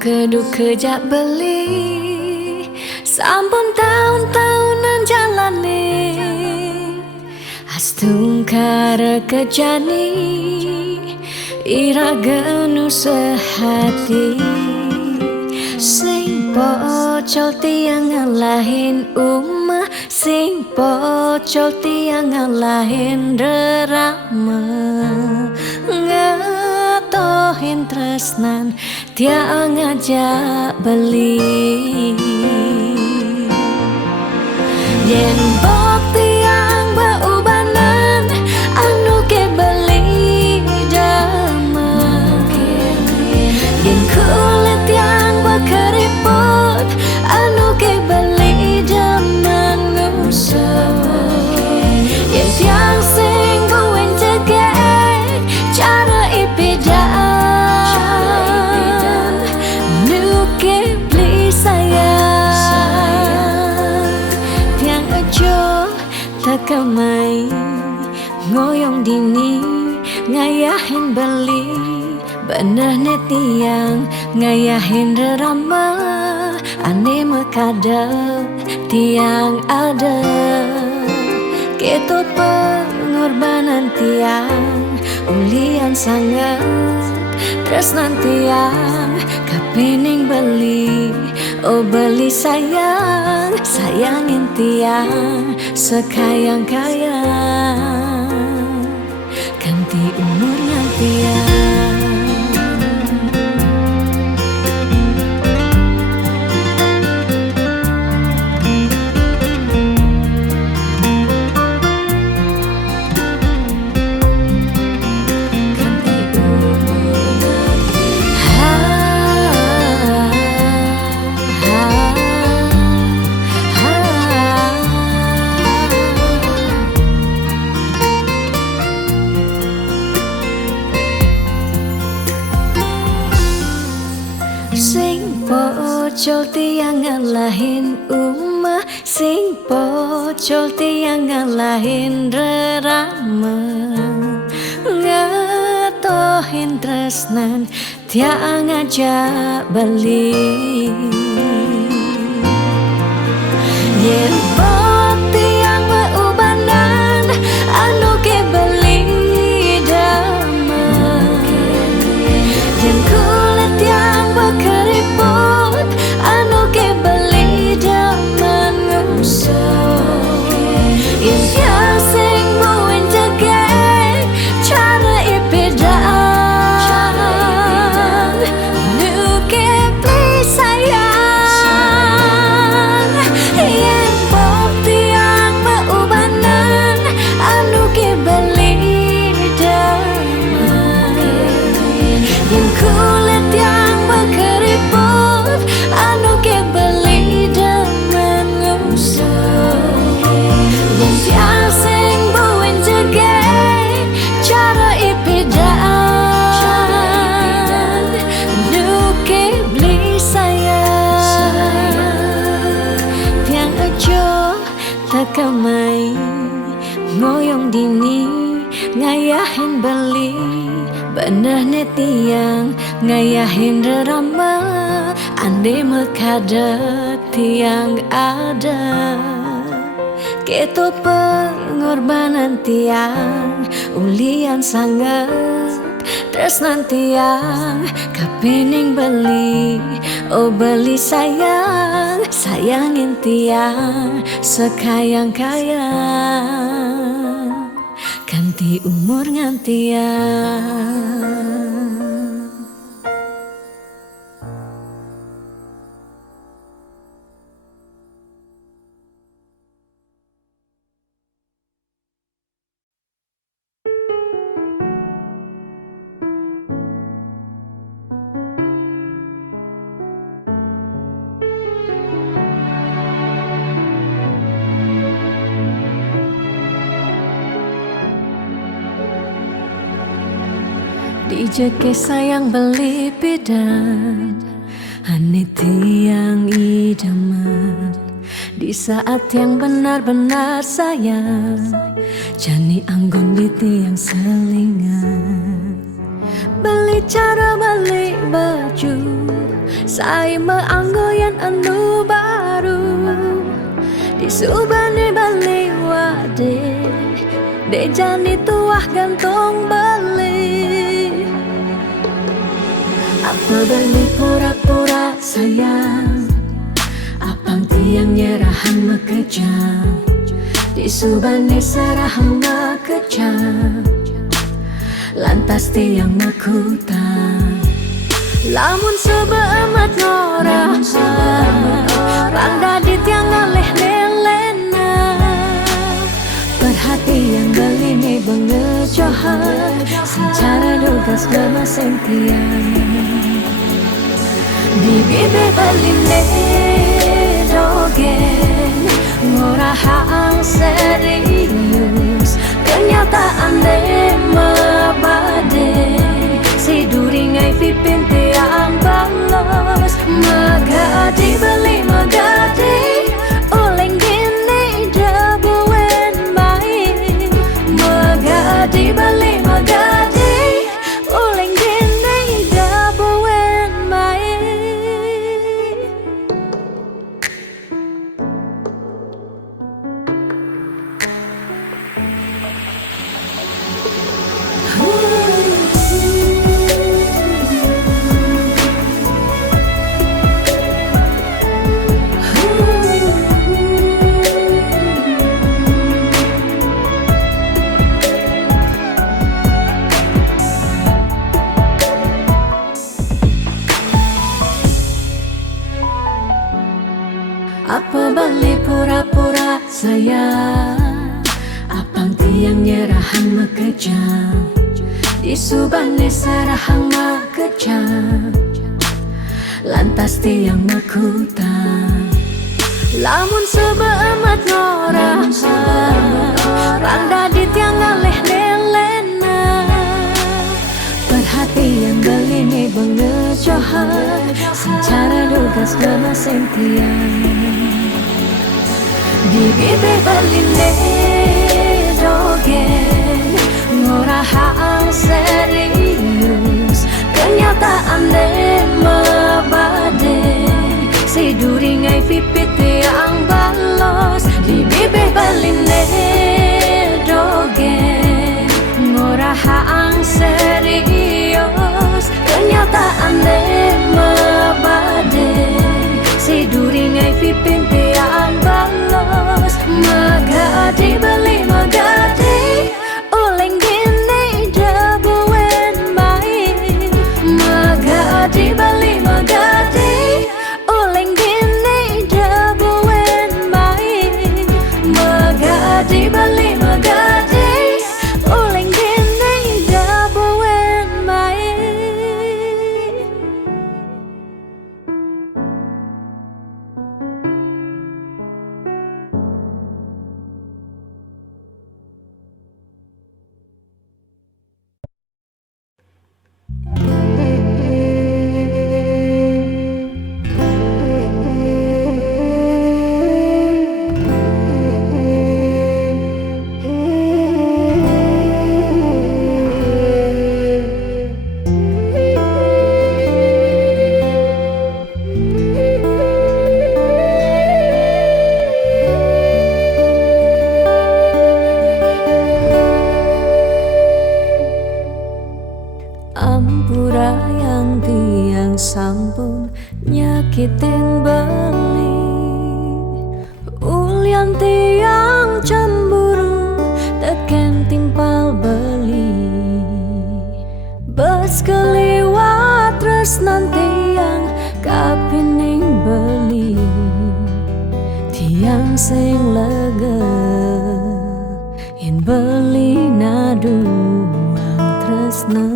Keduk kejak beli sampun tahun-tahunan jalani astungkara kejani ira genu sehati sing pocol tiang ngalahin umah sing pocol tiang ngalahin rerama ngatohin tresnan tiang ngajak beli yen bok tiang beubanan anu ke beli dama yen kulit yang berkeriput anu ke beli dama ngusap yen tiang sing buin cegek cara ipidan nu ke beli sayang tiang ajo takamai ngoyong dini ngayahin beli bener tiang ngayahin rerama ane mekadep tiang ada ketut pengorbanan tiang ulian sangat tresnan tiang kapening beli oh beli sayang sayangin tiang sekayang-kayang ganti umurnya tiang sing pocol tiang ngalahin umah sing pocol tiang ngalahin rerama ngatohin tresnan tiang ngajak beli yen bok tiang beubanan anu ke beli dama yen kulit yang berkeriput anu ke beli daman ngusap yen tiang sing buin cegek cara ipidan nu ke beli sayang yen bok tiang beubanan anu ke beli daman yen kulit yang berkeriput anu ke beli daman ngusap yen tiang sing buin cegek cara ipidan nu ke beli sayang tiang ajo takamai ngoyong dini ngayahin beli bener tiang ngayahin rerama ande mekadep tiang ada ketut pengorbanan tiang ulian sangat tresnan tiang kapening beli oh beli sayang sayangin tiang sekayang-kayang ganti umur ngantiang dijeke sayang beli bidan ane tiang idaman di saat yang benar-benar sayang jani anggon di tiang selingan beli cara beli baju Saya meanggoyan anu baru di subane bali wade de jani tuah gantong beli. Apa beli pura-pura sayang, apang tiang nyerahan mekejam di subane serahan mekejam. Lantas tiang makutang lamun sebeemat ngorah randa di tiang ngaleh lelena. Perhatian beli nih bengejohan secara dugas bemaseng tiang di bibe beli nih dogen ngorahang serius. Kenyataan deh mabade si duringai pipin tiang balos. Magadi beli magadi oleng gini dabuen main. Magadi beli magadi oleng gini dabuen main. Apa balik pura-pura sayang, apang tiang nyerahan mekejam di subane serahang makejam. Lantas tiang makutang lamun sebeemat ngorah randa di tiang ngaleh lelena. Perhatian beli nih bengejohan secara dugas bemaseng tiang di bibe beli nih dogen ngorahang serius. Kenyataan deh mabade si duringai pipit tiang balos. Di bibe beli nih dogen ngorahang serius. Kenyataan deh mabade si duringai pipin tiang balos. Magadi beli magadi oleng gini dabuen main. Magadi beli magadi oleng gini dabuen main. Magadi beli magadi oleng gini dabuen main. Ampura yang tiang sampun nyakitin beli. Ulian tiang cemburu teken timpal beli. Bes keliwat terus nanti yang kapining beli. Tiang sing lega yen beli naduang tresna.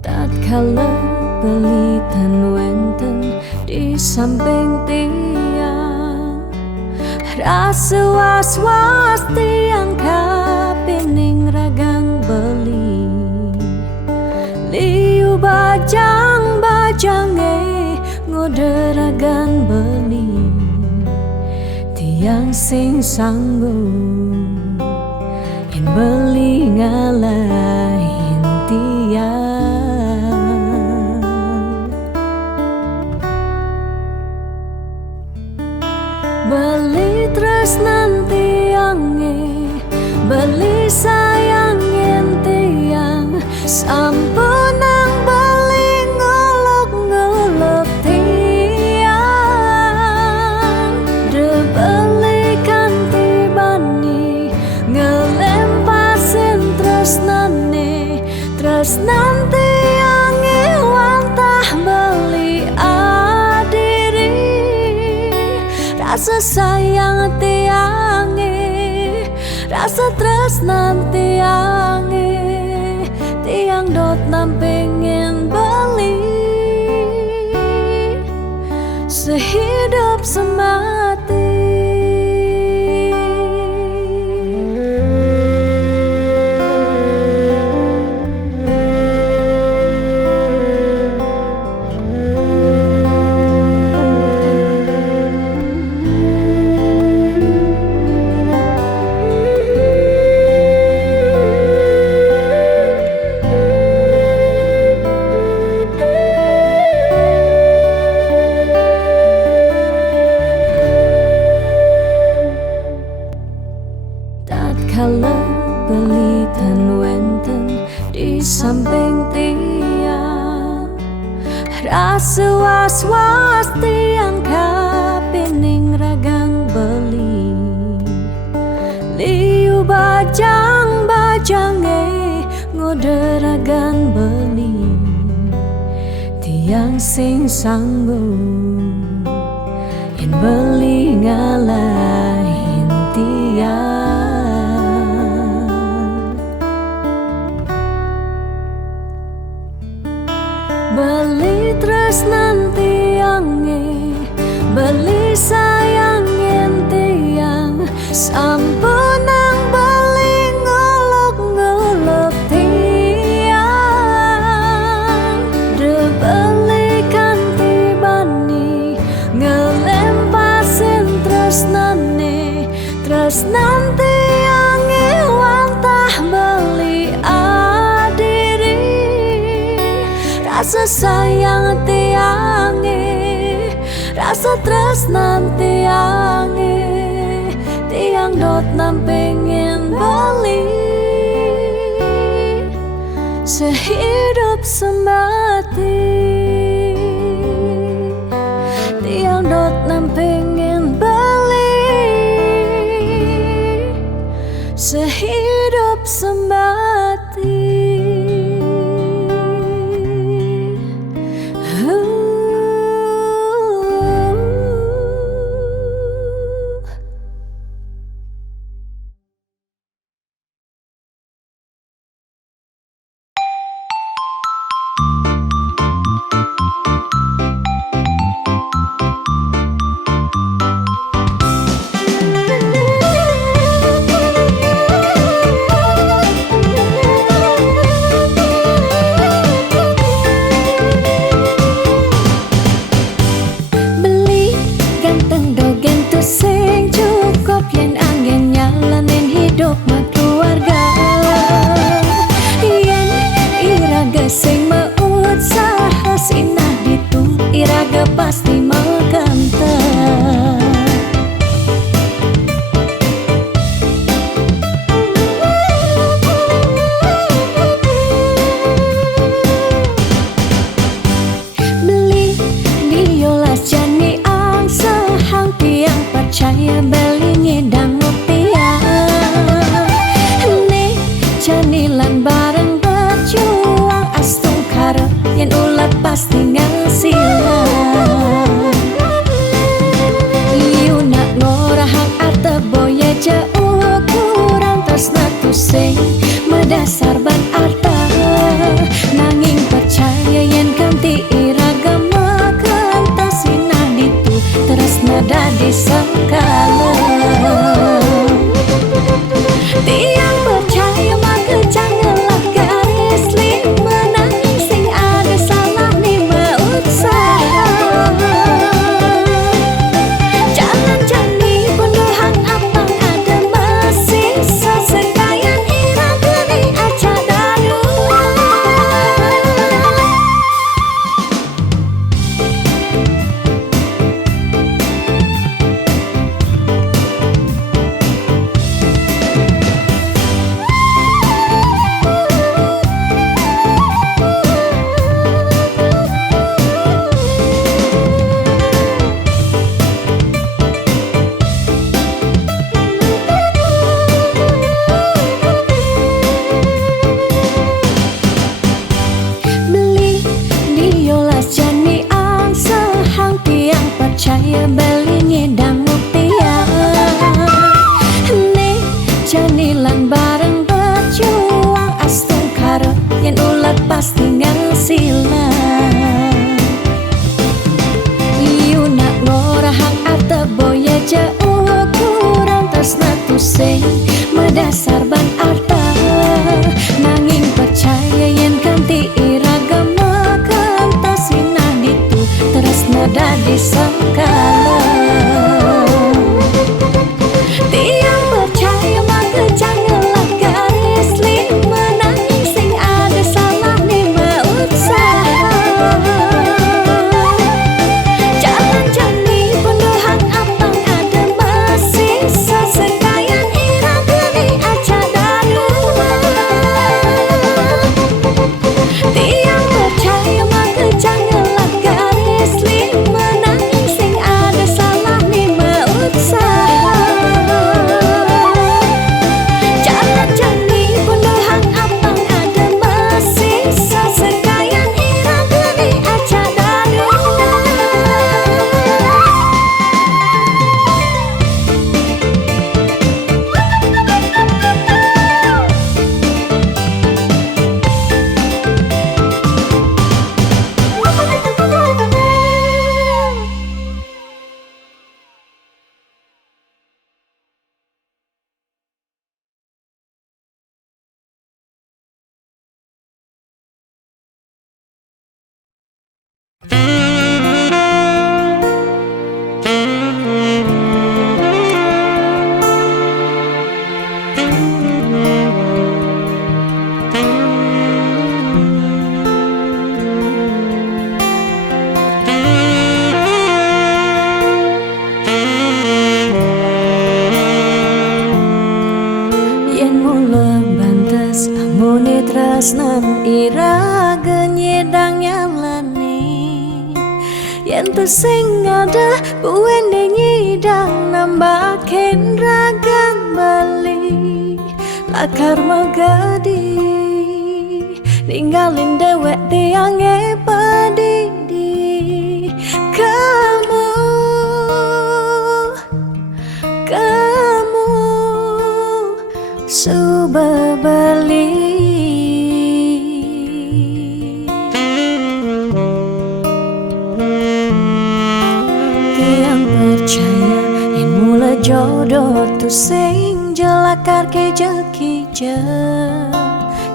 Tatkala beli tan wenten di samping tiang, rasa was-was tiang kapining ragang beli. Liu bajang-bajange ngoderagan beli. Tiang sing sanggup yen beli ngalahin tiang beli tresnan tiange beli sayangin tiang sampunang beli ngolok-ngolok tiang de beli kanti bani ngelempasin tresnane tresnan tiange wantah beli adiri rasa sayang tiange rasa tresnan tiange tiang dot nam pengen beli sehidup semati. Tatkala beli tan wenten di samping tiang rasa was-was tiang kapining ragang beli liu bajang-bajange ngoderagan beli tiang sing sanggup yen beli ngalahin tiang beli tresnan tiange beli sayangin tiang sampunang beli ngolok-ngolok tiang de beli kanti bani ngelempasin tresnane tresnan tiange wantah beli adiri rasa sayang tiange rasa tresnan tiange tiang dot nam pengen beli sehidup semati tiang dot nam pengen beli sehidup semati. Sing mausaha sinah ditu iraga pasti makanta beli diolas jani ang sahang tiang percaya beli ngedang ngopiang ne janilan bareng berjuang astung karep yen ulat pasti ngasilan liu nak ngorahang arte boya jauh kurang tresna tu sing medasar ban arta nanging percaya yen kanti iragama kantasina ditu tresna dadi sakala tiang percaya maka janganlah garis lima nanging sing ada salah ni usaha jalan jani penuhan apang ada masih sesekayan usaha. Jalan jani penuh hang apang ada masih sesekayan ira geni aja daduna. Yen mula bantes amune tresnan ira genyedang nyalani. Yen tu sing ada buwene nyidang nambahin ragang bali. Lakar magadi ninggalin dewek tiange padidi. Kamu suba bali. Tiang percaya yang mula jodoh tu sing jelakar ke jekija.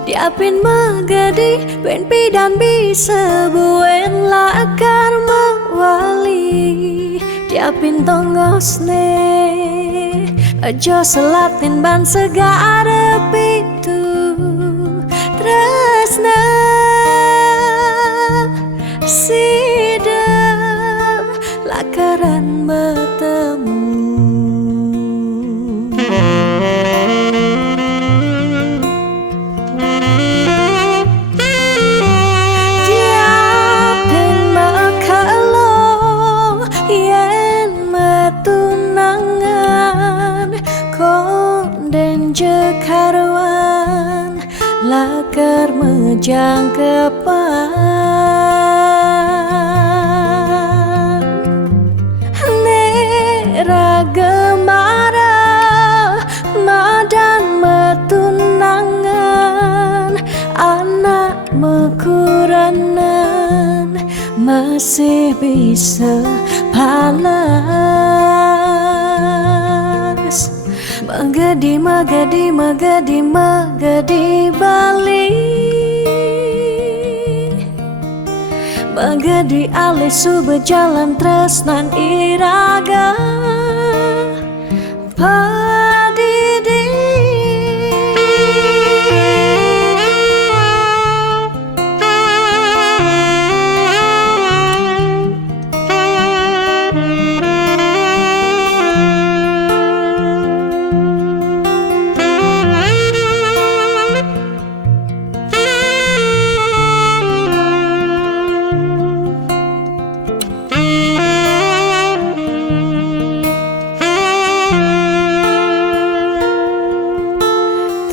Diapin magadi ben pidan bisa buen lakar mawali. Diapin tongosne aja selatin ban segara pitu tresna sida lakaran bertemu. Diapin makalo yen matunangan konden jekarwan lakar mejang kepan. Nera gemara madan metunangan anak mekuranan masih bisa palas. Magadi bali. Magadi alih su berjalan tresnan iraga padidi.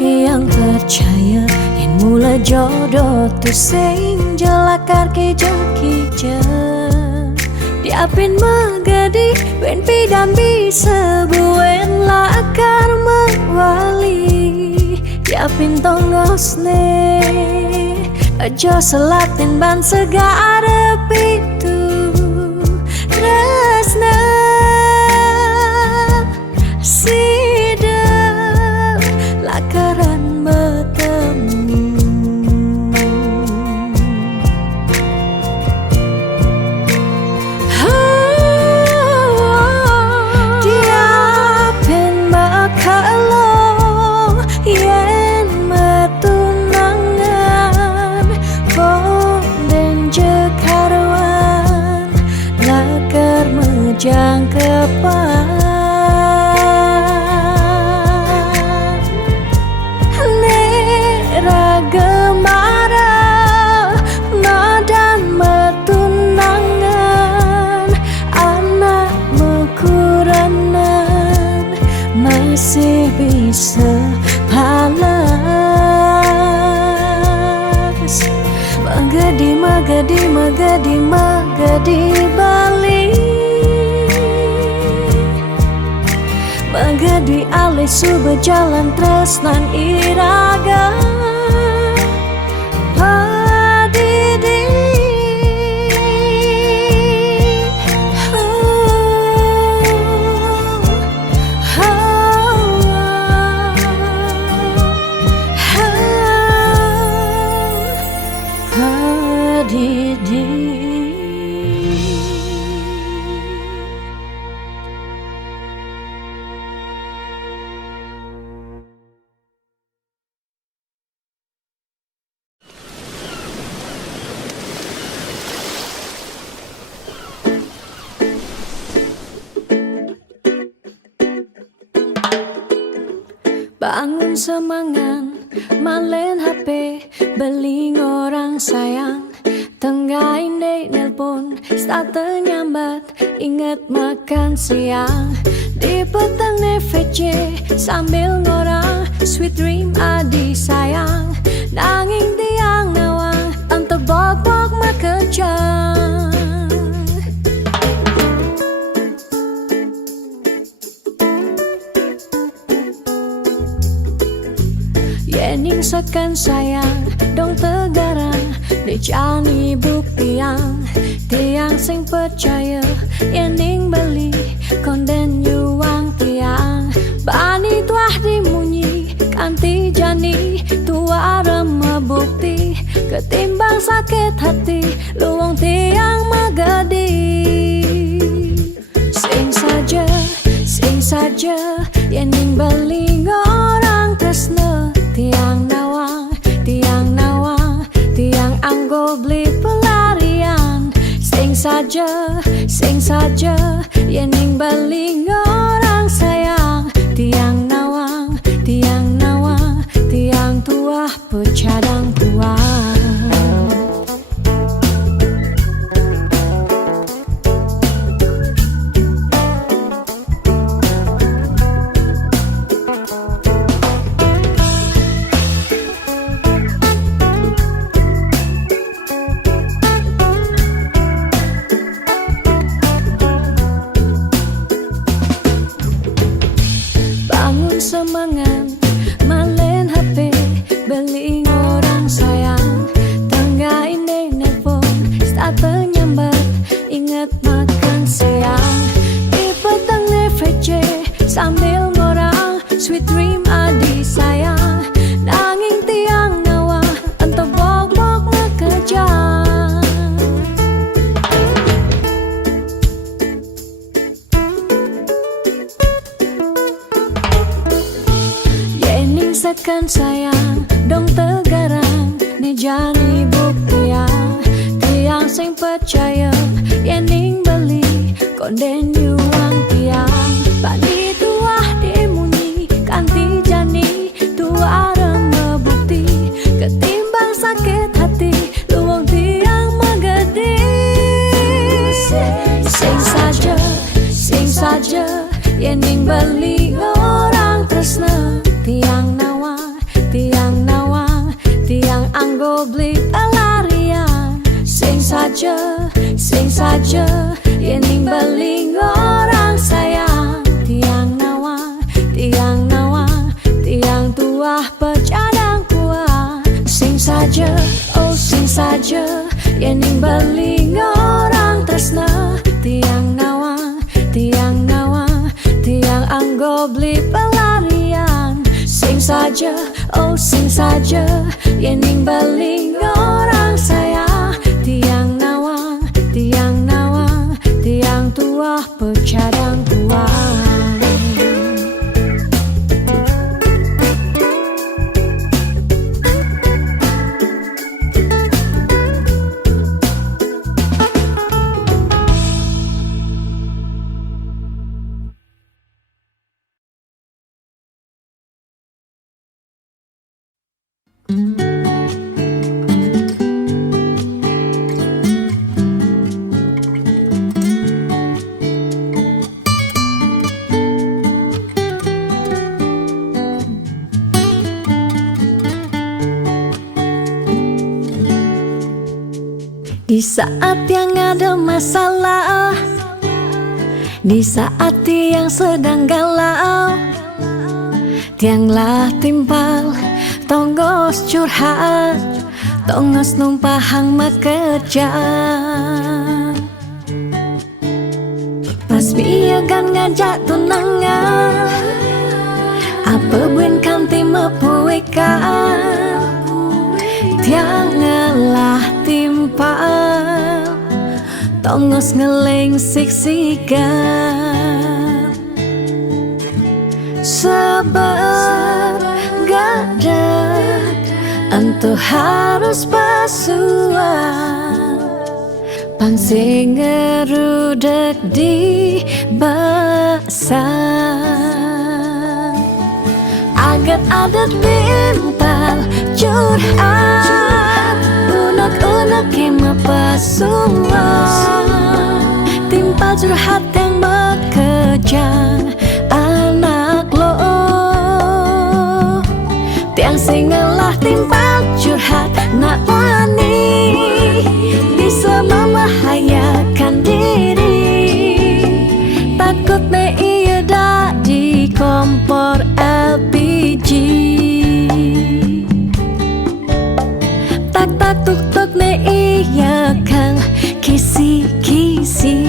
Tiang percaya yang mula jodoh tu sing jelakar ke jekija. Diapin magadi ben pidan bisa buen lakar mawali. Diapin tongosne aja selatin ban segara pitu tresna sida lakaran bertemu. Diapin makalo yen metunangan konden jekarwan masih bisa balas. Magadi, magadi, magadi, magadi Bali. Magadi alih suba jalan tresnan iraga. Padidi bangun semangan, malen HP, beling orang sayang. Tenggahin deh nelpon, start nyambat, inget makan siang. Di petang VC, sambil ngorang, sweet dream adi sayang. Nanging tiang nawang, untuk bobok makejang. Yening sekan sayang, dong tegarang, dijani buktiang. Tiang sing percaya, yening beli, konden yuang tiang. Bani tuah dimunyi, kanti jani, tua remeh bukti. Ketimbang sakit hati, luang tiang magadi. Sing saja, yening beli orang tresna. Tiang nawang, tiang anggo beli pelarian. Sing saja, yening baling orang sayang. Tiang nawang, tiang tua pecadang tua. Semangat, malen HP, beling orang sayang. Tenggahin deh nelpon, start nyambat, inget makan siang. Di petang VC, sambil ngorang, sweet dream adi sayang. Nanging tiang nawa, entah bok-bok ngekejang. Sekan sayang, dong tegarang, nejani buktiang. Tiang sing percaya, yening beli, konden yuang tiang. Bani tuah dimunyi, kanti jani, tua remeh bukti. Ketimbang sakit hati, luang tiang magadi. Sing saja, yening beli orang tresna. Tiang nawang, tiang anggo beli pelarian. Sing saja, yening baling orang sayang. Tiang nawang, tiang tua pecadang kuah. Sing saja, yening baling orang tresna. Tiang nawang, tiang anggo beli pelarian. Sing saja, yening baling orang sayang. Tiang nawang, tiang tua pecadang kuah. Di saat yang ada masalah, di saat yang sedang galau, tianglah timpal, tonggos curhat, tongos numpahang makejang. Pas biagan ngajak tunangan, apa buen kanti mepuikan, tiangalah timpal, tongos ngeleng siksikan. Sabar gadat, entu harus pasuan, pansing ngerudek di basan. Agat adat timpal curhat, unek-unek kema pasuan, timpal curhat yang bekejang anak lo. Tiang singelah timpal curhat nak wani, bisa membahayakan diri. Takut me iya dak di kompor LPG. Tak tak tuk tuk me iya kang kisi-kisi.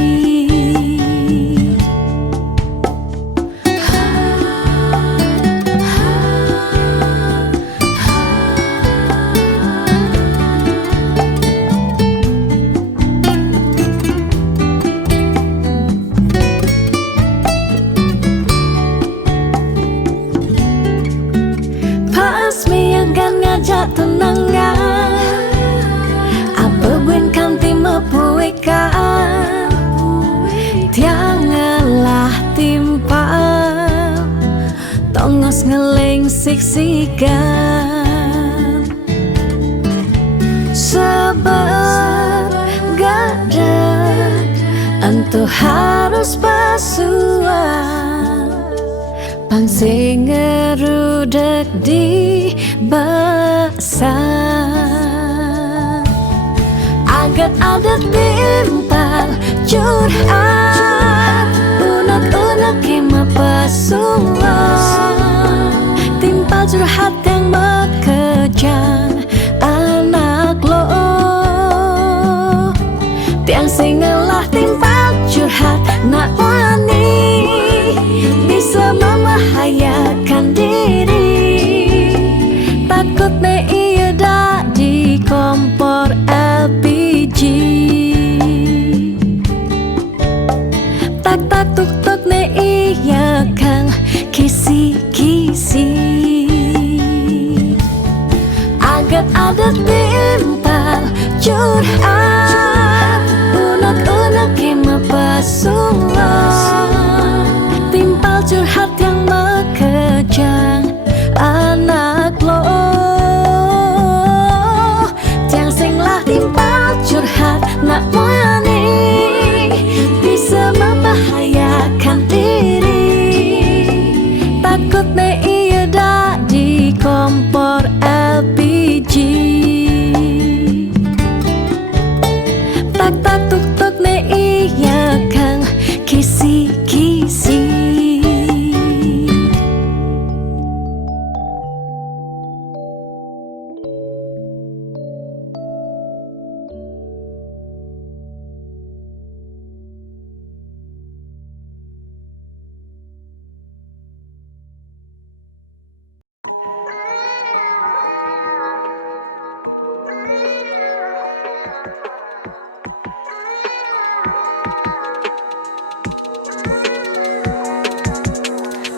Ngajak tunangan, apa buen kanti mepuikan, tiangalah timpal, tongos ngeleng siksikan. Sabar gadat, entu harus pasuan, pansing ngerudek di basan. Agat adat timpal curhat, unek-unek kema pasuan, timpal curhat yang bekejang anak lo. Tiang singelah timpal curhat nak wani, bisa membahayakan diri. Takut me iya dak di kompor LPG. Tak tak tuk tuk me iya kang kisi-kisi. Agat adat timpal curhat, unek-unek kema pasuan, timpal curhat yang bekejang anak lo. Tiang singlah timpal curhat nak wani, bisa membahayakan diri. Takut me iya dak di kompor LPG. Tak tak tuk tuk me iya kang kisi-kisi.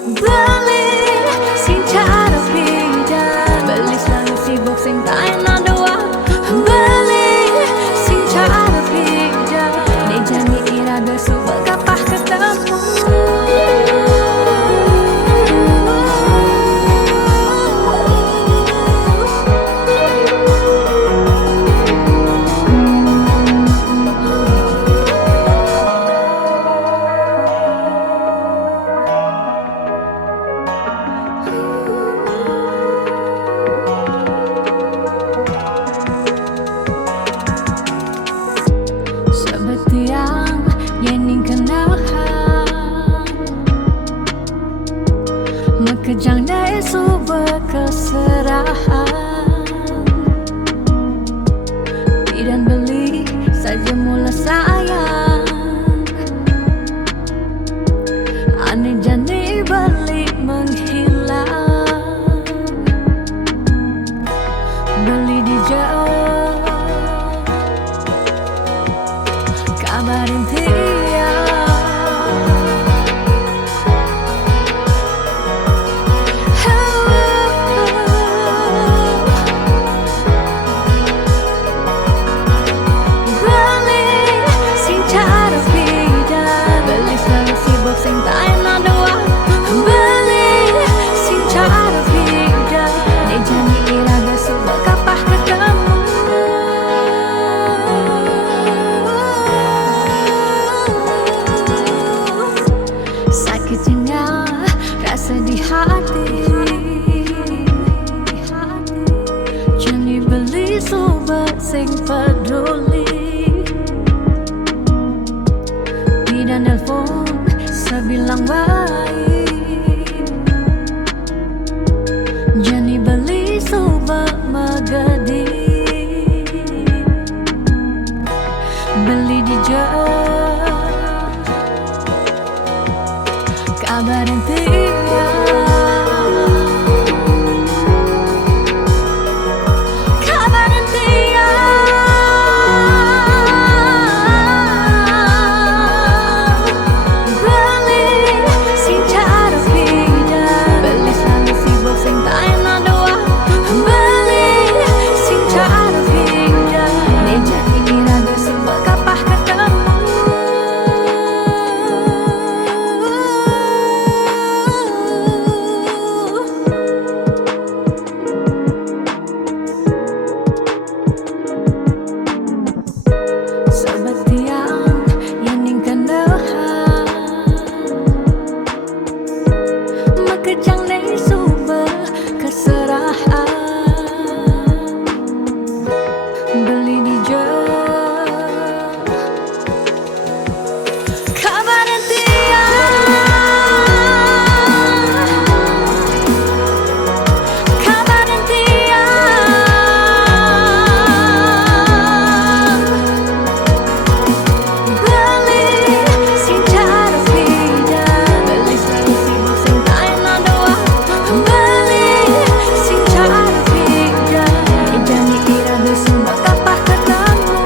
Beli sing cara beda, beli selalu sibuk sing tak enak doang. Beli sing cara beda, dia janji irada subak kapah ketemu. Kejang dai suba keserahan, dan beli saja mula sayang. Aneh jani beli menghilang, beli di jauh kabarin dia. Sing tay na doa beli sing cara beda, ne jani iraga suba kapah ketemu. Sakitnya rasa di hati, jani beli suba sing peduli. Tidak nelpon bilang baik, jani beli suba magadi, beli di jauh kabarin dia. Kejang dai suba keserahan, beli di jauh kabarin dia. Kabarin dia, beli sing cara beda, beli selalu sibuk sing tay na doa beli sing cara beda, jani iraga suba kapah ketemu.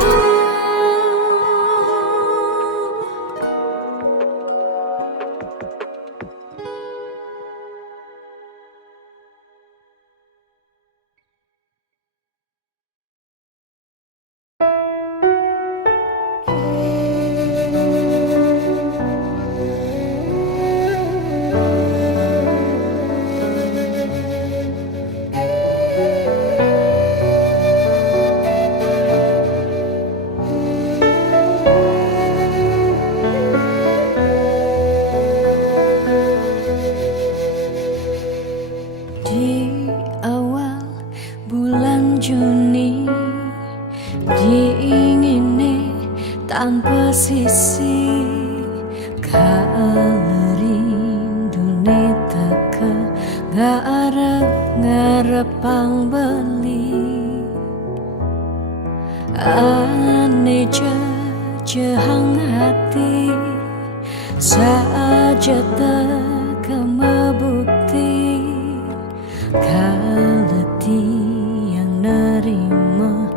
Di awal bulan Juni diingini tanpa sisi, kalerindu teka ngarep-ngarepang beli. Ane jehang hati saja teka mebukti, kaleti yang nerima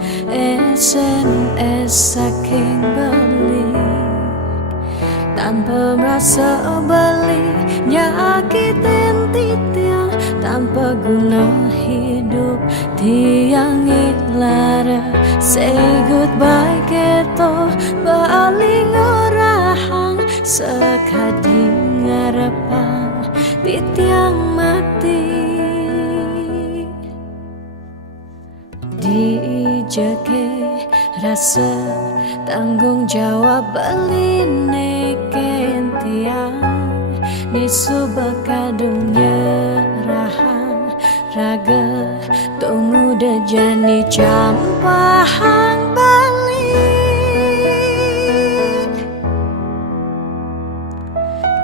SMS saking beli, tanpa merasa beli nyakitin titiang, tanpa guna hidup tiang ilara. Say goodbye keto baling orahang, sekadi ngarepang di tiang mati. Dijake rasa tanggung jawab beli neken tiang, ni suba kadung nyerahan raga tunggu dejani campahang bali.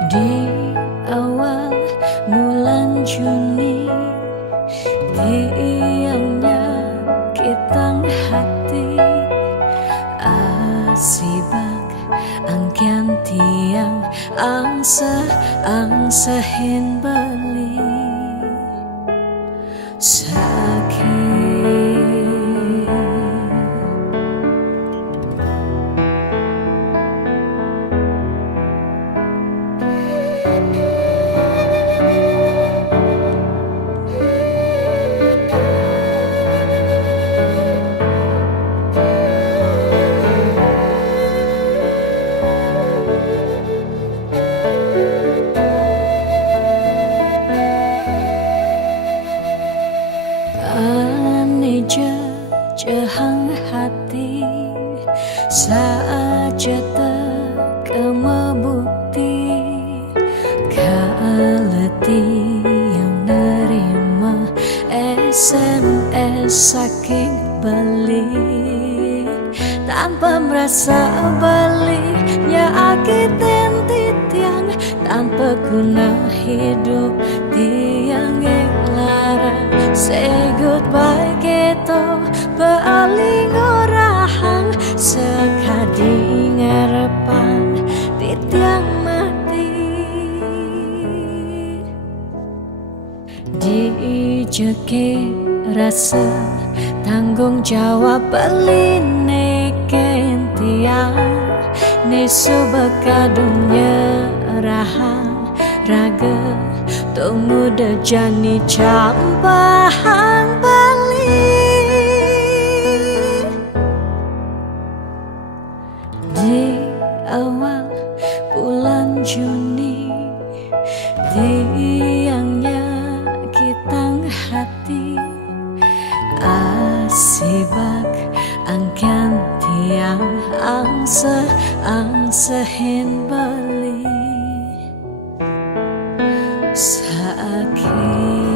Di awal bulan Juni tiang nyakitang hati asibak angkian tiang angsahin beli sakit. Jehang hati saja tekemebukti kaleti yang nerima SMS saking beli tanpa merasa belinya akitin titiang tanpa guna hidup tiang yang larang say goodbye gitu paling orahang sekadi ngarepan titiang mati dijeke rasa tanggung jawab beline kentiang nesu bekadungnya rahang raga tunggu dejani campahang bali di awal bulan Juni tiang nyakitang hati asibak angkan tiang angsahin beli sakit.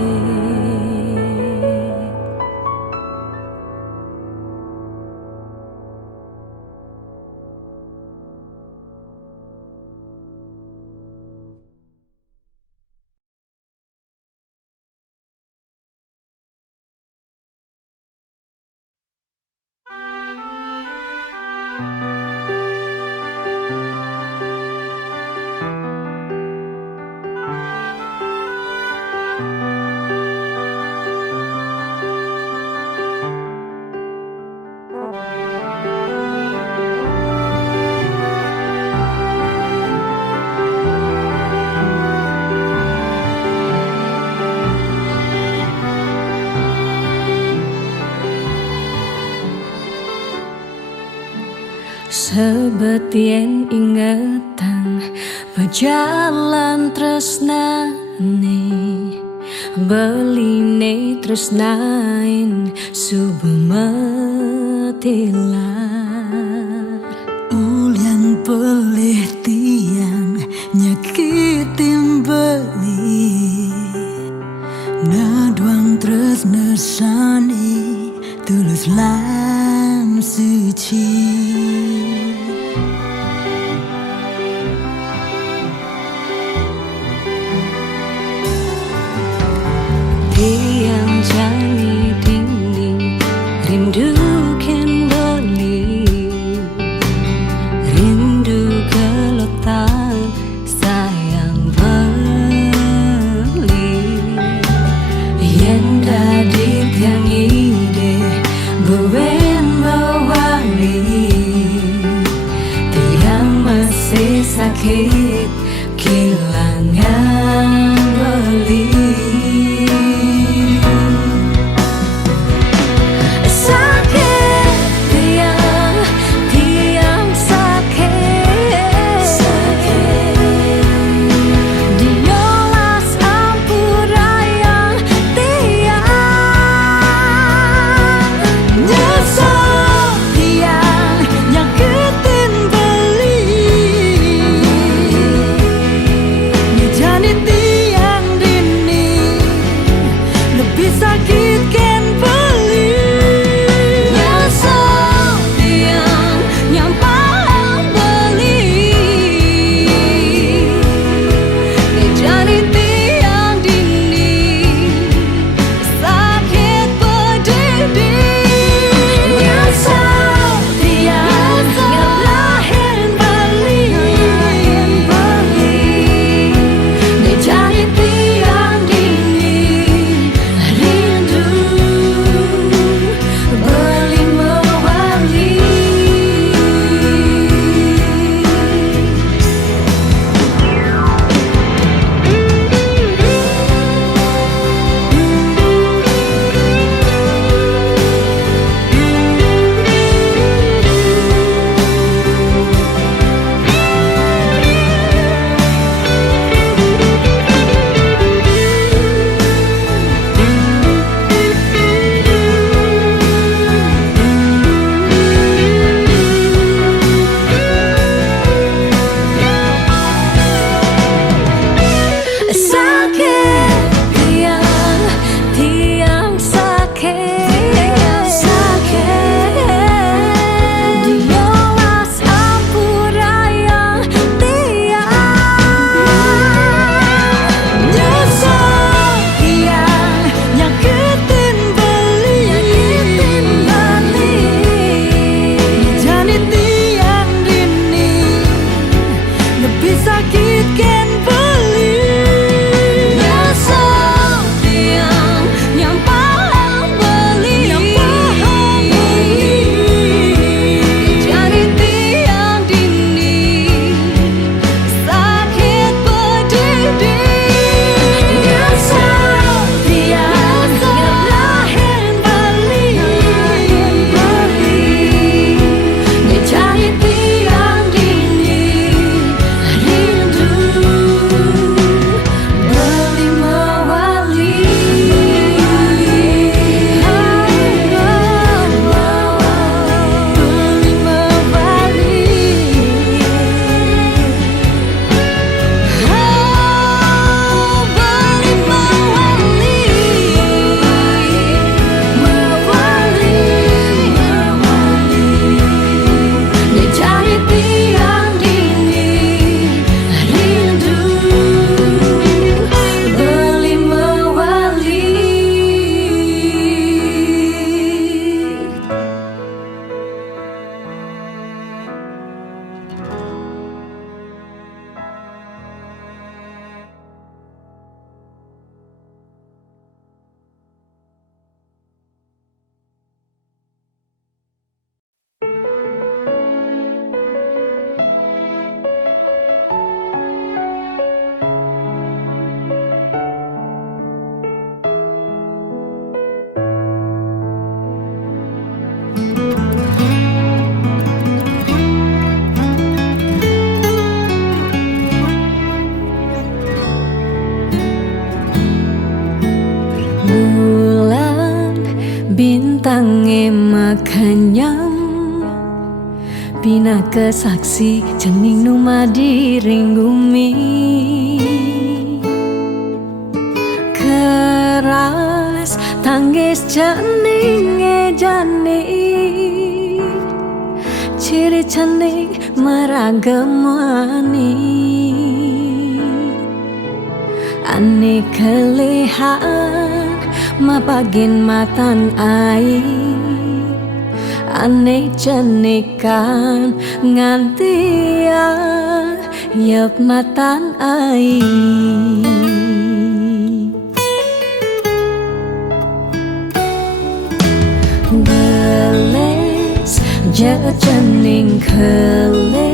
Sebetien ingatan berjalan tresnani beline tresnain subemetilar ulian pelih tiang nyakitin beli naduang tresnesani tulus lan suci. Tiang jangi dinding rindu kembali rindu kelotan sayang beli yang dadi tiang ide bewe sakit tiang sakit diolas ampura yang tiang nyesel tiang nyakitin beli jadi tiang dini lebih sakit kan beli bintangnya makanyam Bina kesaksi cening numa diring bumi Keras tangis cening ejani Ciri cening meragamani Ani kelihan mapagin matan ai Ane cenikan ngantia yap matan ai Geles jaga cening kele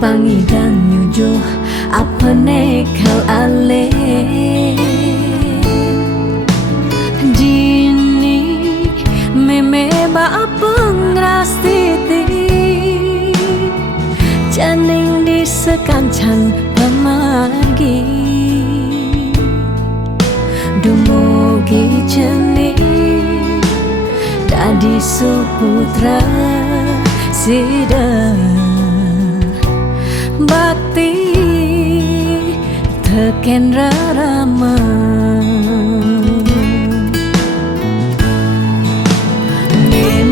Pangidang nyujuh apa nekal ale Meme ba pengrastiti Cening di sekancang pemargi Dumugi cening Dadi suputra sida Bakti teken rarama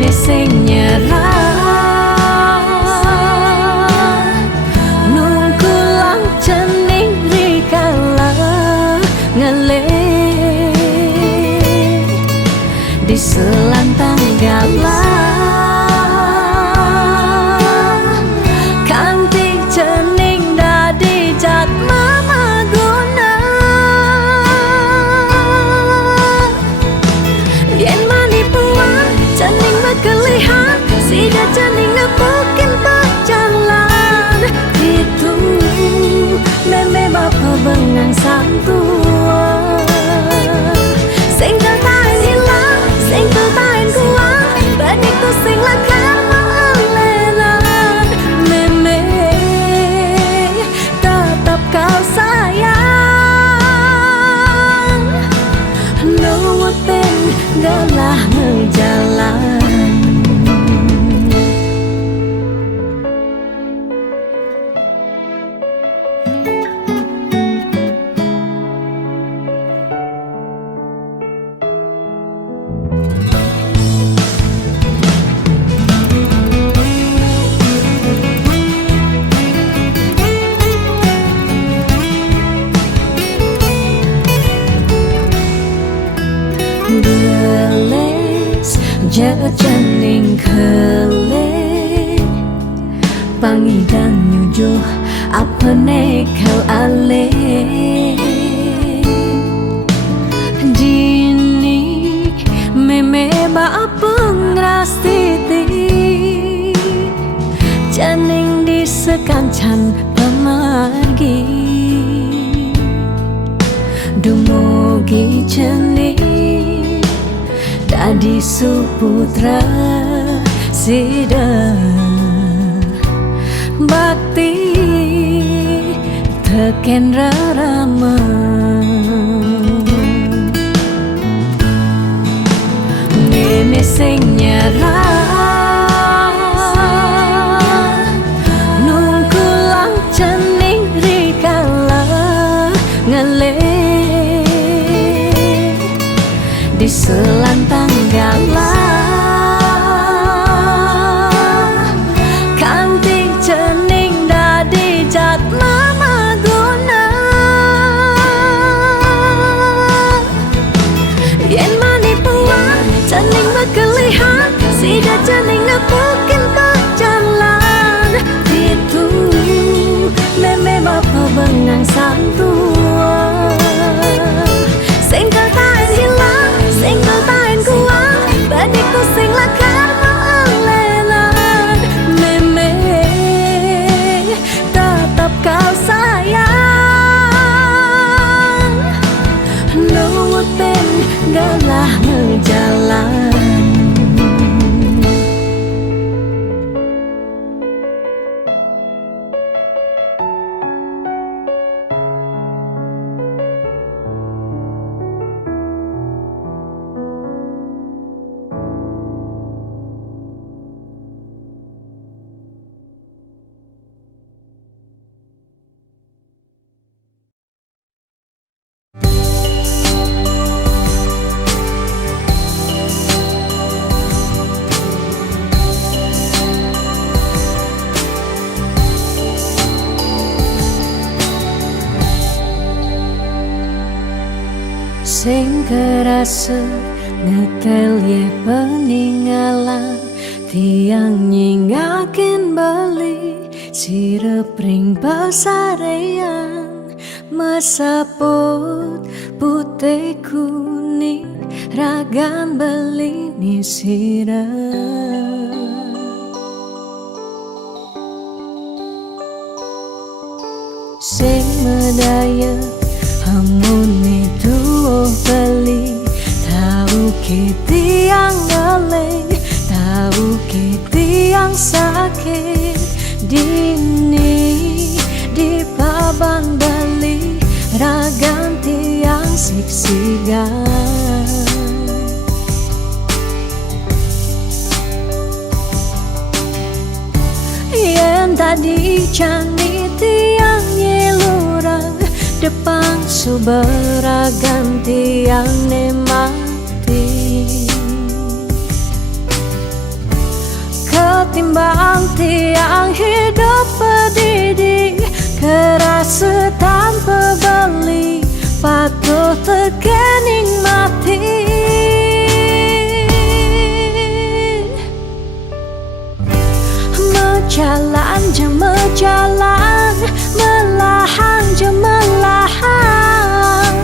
sing nyerah nungkulang cening rikala ngele di selantang galah kanti cening dadi jat mama guna yen manipuan cening kelihan sida cening ngepukin berjalan itu meme bapa bengang santua sing tertain hilang sing tertain kuat banyak tu sing lakan melelan meme tetap kau sayang nuwutin galah ngejalan cening kele pangidang nyujuh apa nekal ale dini meme ba pengrastiti cening di sekancan pemargi dumugi cening dadi suputra sida bakti teken rarama ngene sing nyerah nungkulang cening rikala ngale di selantang galah sida cening nepukin berjalan itu meme bapa bengang santua singkel tain hilang singkel tain kuat badikku sing lakar maalenan meme tetap kau sayang nuwutin galah ngejalan. Sing kerasa ngetel ye peninggalan tiang nyingakin bali sirepring pasarean mesaput putih kuning ragan beli ni sirah sing medaya hamun itu beli tahu kiti yang ngeleng tahu kiti yang sakit dini di paban beli ragan tiang siksigan yang tadi cani tiang nyelurang depan suberagan tiang nemati ketimbang tiang hidup pedidi kerasa tanpa beli patuh tekening mati mejalan je mejalan melahan je melahan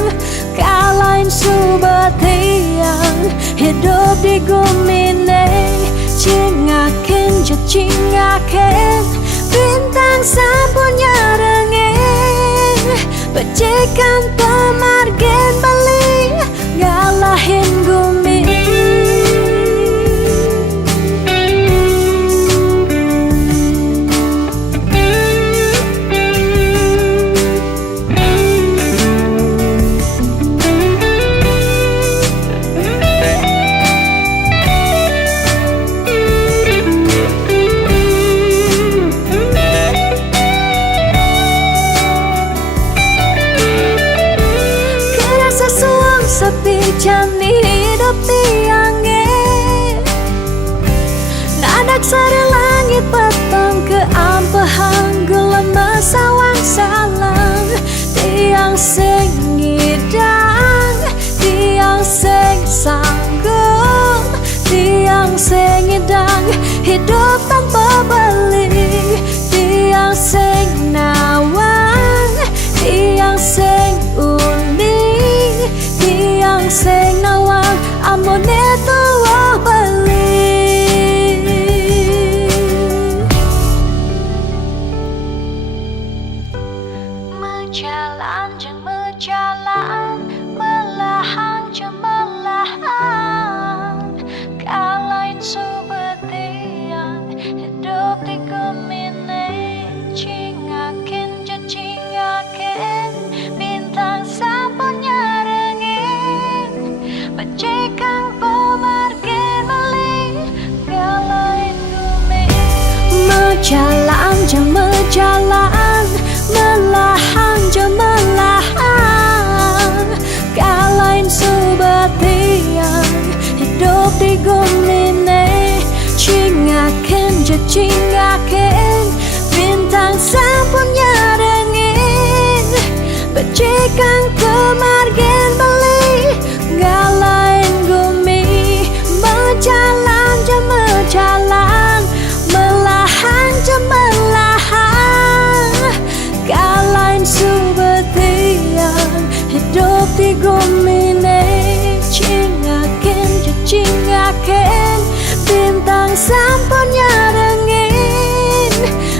kalain subatiang hidup di gumine cingaken je cingaken bintang sapunya rengeng pecikan pemargen beli galahin gumi sepi jani hidup tiangnya nadak sari langit petang ke ampehan gelem sawang salang tiang sing ngidang tiang sing sanggup tiang sing hidup tanpa beli. Tiang sing nawang, tiang sing uning, tiang sing nawang amone tuwa beli. Berjalan jeng berjalan, melahan jeng melahan, kalain subetian hidup di gemini. Cingakin je cingakin, bintang sampun nyarengin, becikang pemargin beli, kalain gumi. Berjalan jeng berjalan, melahan je melahan, kalain subetian hidup di gumine. Cingaken je cingaken, bintang sampun nyarengin, becikang kemargen beli, kalain gumi. Berjalan je berjalan, melahan je melahan, kalain subetian hidup di gumine. Cingaken je cingaken, bintang sampun nyarengin,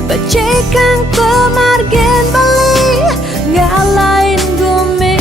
becikang pemargen beli, kalain gumi.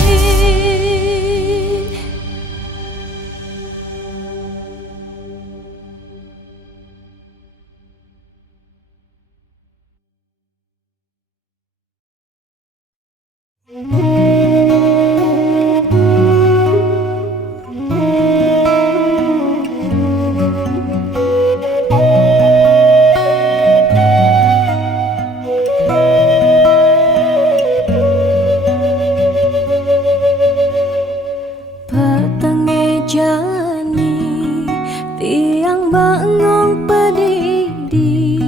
Petenge jani, tiang bangong pedidi,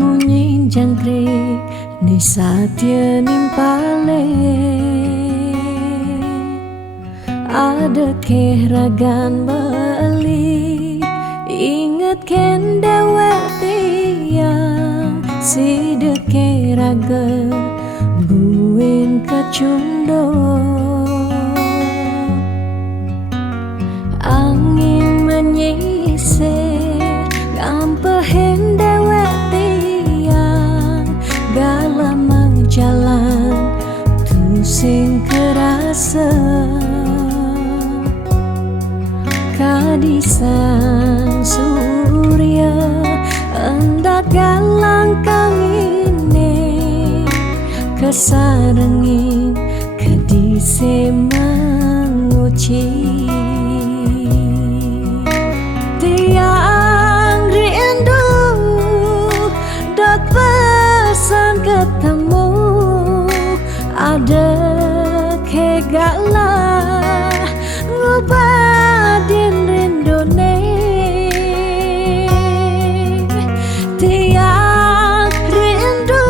munyi jangkrik ni satya nimpale. Ada kehragan beli, inget ken dewek tiang, si deke raga buin kecundo. Angin menyisir, ngampehen dewek tiang, galam jalan tu sing kerasa. Kadisan surya hendak galang kangine, kesarengin kedise menguci. Tiang rindu dot pesan ketemu, ada kegala ngubadin rindone. Tiang rindu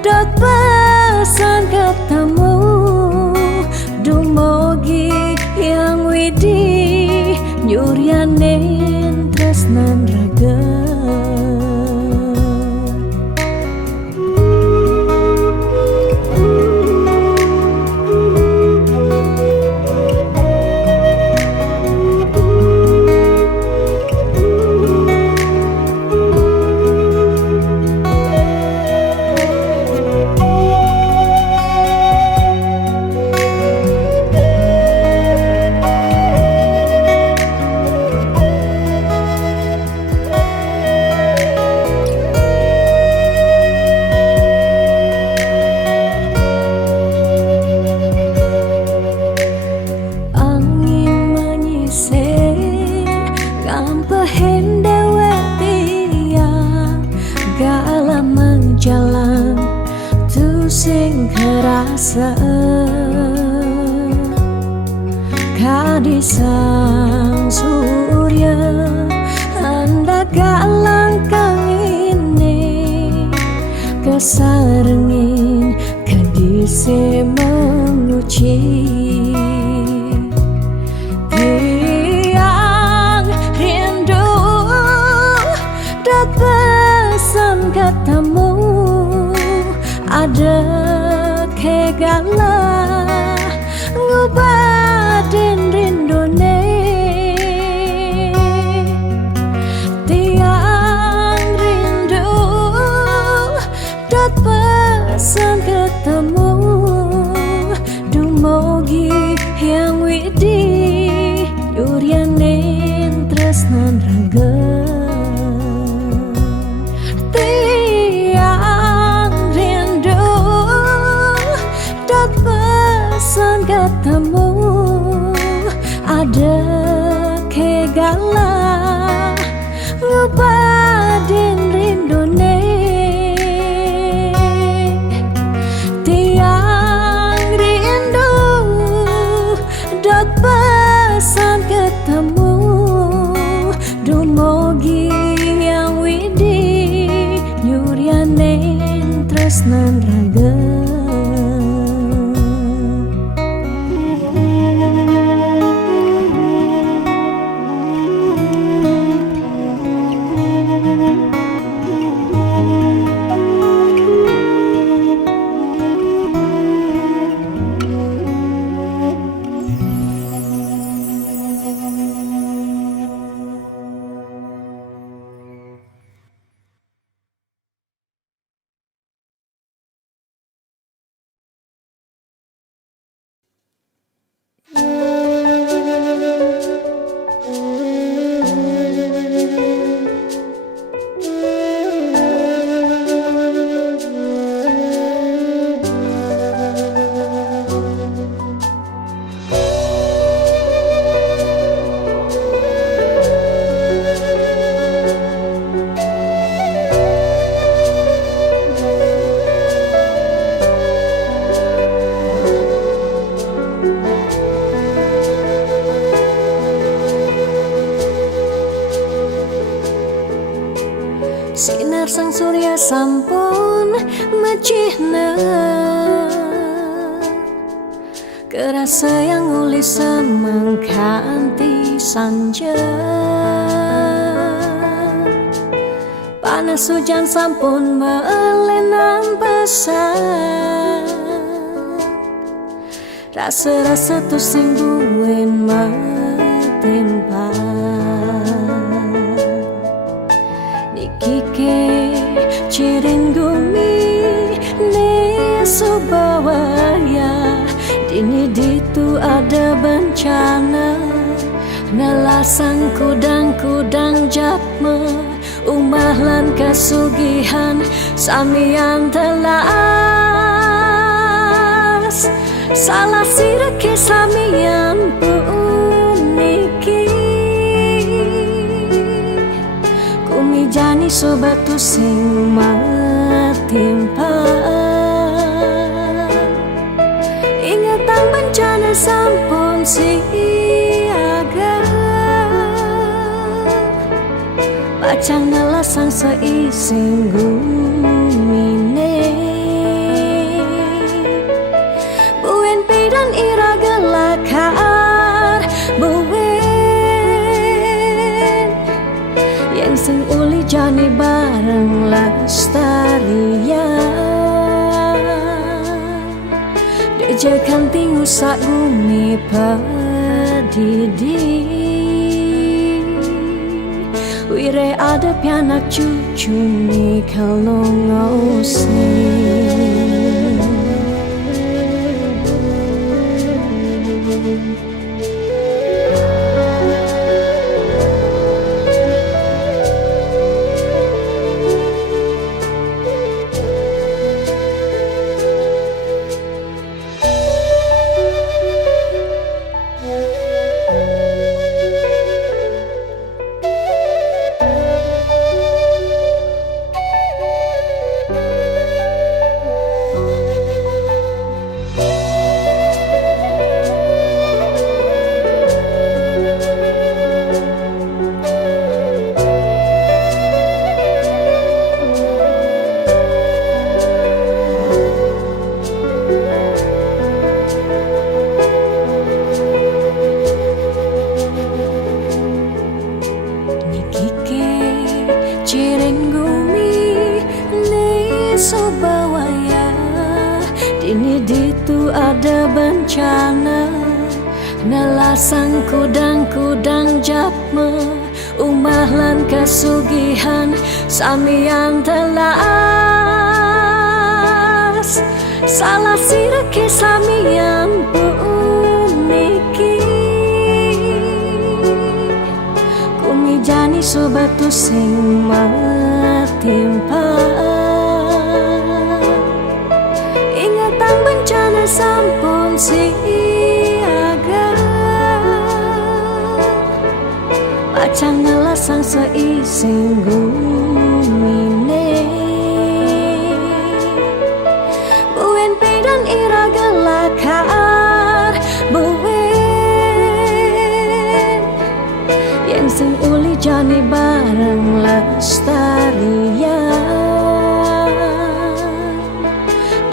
dot pesan ketemu, dumogi yang widi nyuryanen tresnan raga. Jalan tu sing kerasa, kadisang surya hendak galang kangine, kesarengin kadise menguci. Tiang rindu gala ngubadin rindone tiang rindu dot pesan ketemu dumogi yang widi yurianin tresnan raga tiang rindu dot pesan ketemu ada kegala ngebadin rindone tiang rindu dot pesan ketemu dumogi yang widi nyurianin tresnan raga sinar sang surya sampun mecihna kerasa yang uli semangkanti sanja panas hujan sampun melenang pesan rasa-rasa tu sing buin matimpa Kike ciring gumi ne subawaya dini ditu ada bencana nalasang kudang-kudang japme umah lan kasugihan samian telas salah sireke samian puniki jani sobat tu sing matimpa ingatan bencana sampun siaga pacang nalasang seising gumine buen pidan iraga lakar buen yang sing uli jani bareng lestarian dejekan tingu sak gumi padidi wire ada pianak cucu ni kalau ngosing waktu ada bencana, nelasan kudang-kudang japme, umah lan kasugihan samian telas. Salah sireke samian puniki, kumijani sobatu sing matimpa. Ingatan bencana sampun siaga, pacang ngelasang seising gumine. Buen pedan ira gelakar buen, yang sing uli jani bareng lestarian.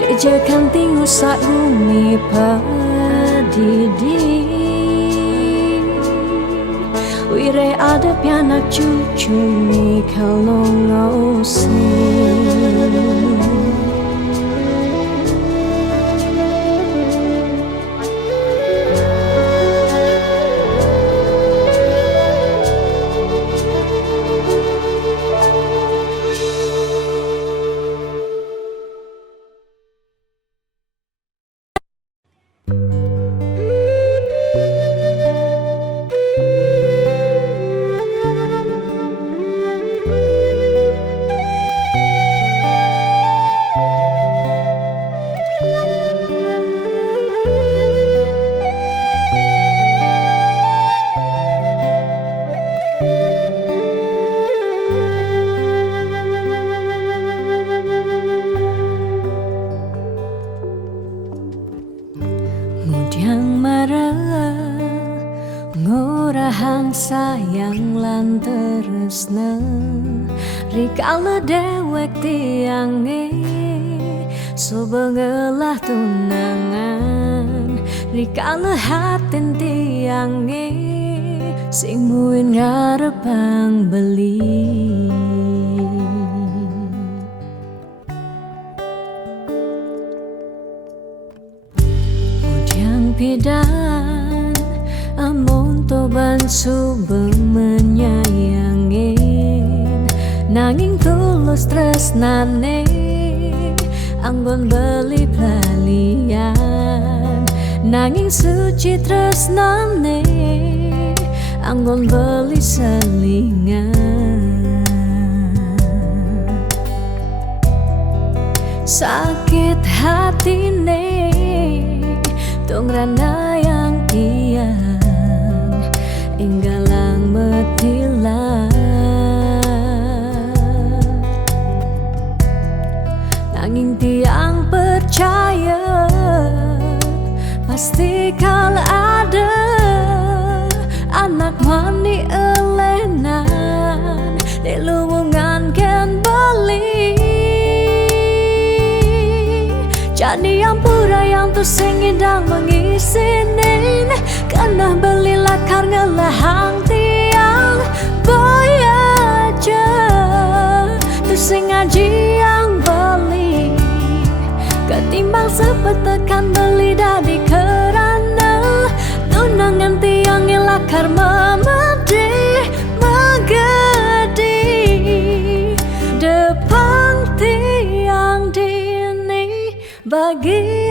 Dejekan tingu sak bumi padidi, wire ada pianak cucu mi kalau ngosing. Mudyang marah ngorahang sayang lan tresna, rikala dewek tiange sobengelah tunangan. Rikala hatin tiange sing muin ngarepang beli. Pidan amon toban sube menyayangin, nanging tulus tresnane anggon beli pelalian. Nanging suci tresnane anggon beli selingan. Sakit hatine tong rana yang tiang inggalang metilan. Nanging tiang percaya pasti kala ada anak mani elenan di luwungan ken bali. Jadi yang pura yang tu sing indang mengisinin, karena beli lakar ngelahang tiang boy aja. Tu sing ngaji yang beli, ketimbang sepetekan beli dari kerana tunangan tiang lakar memedi megedi depan tiang dini bagian.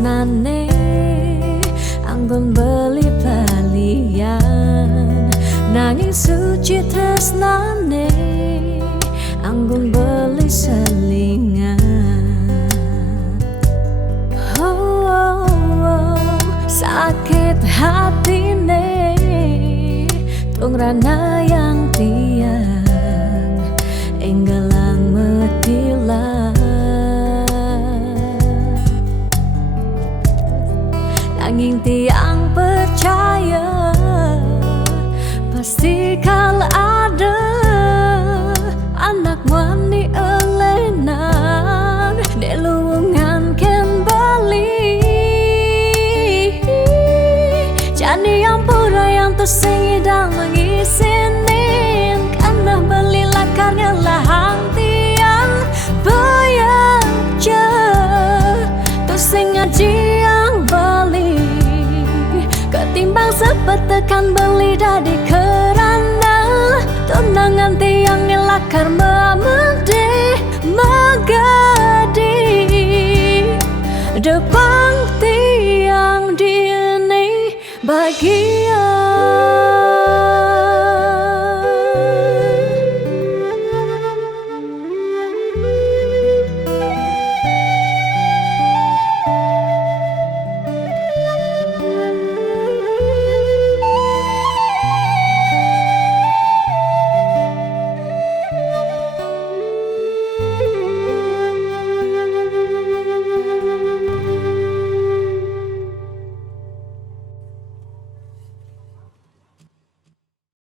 tresnane anggun beli balian nanging suci tresnane anggun beli selingan. Sakit hatine tungrana yang tiang enggalang metilah nanging tiang percaya pasti kal ada anak wani elenan de luwungan ken bali jani yang pura yang tersing idang mengisinin karena beli lakarnya lahang tiang bayar je tersing ngaji yang beli ketimbang sepet tekan beli dari kerana tunangan tiang nilakar memede magadi depan tiang dini bahagia.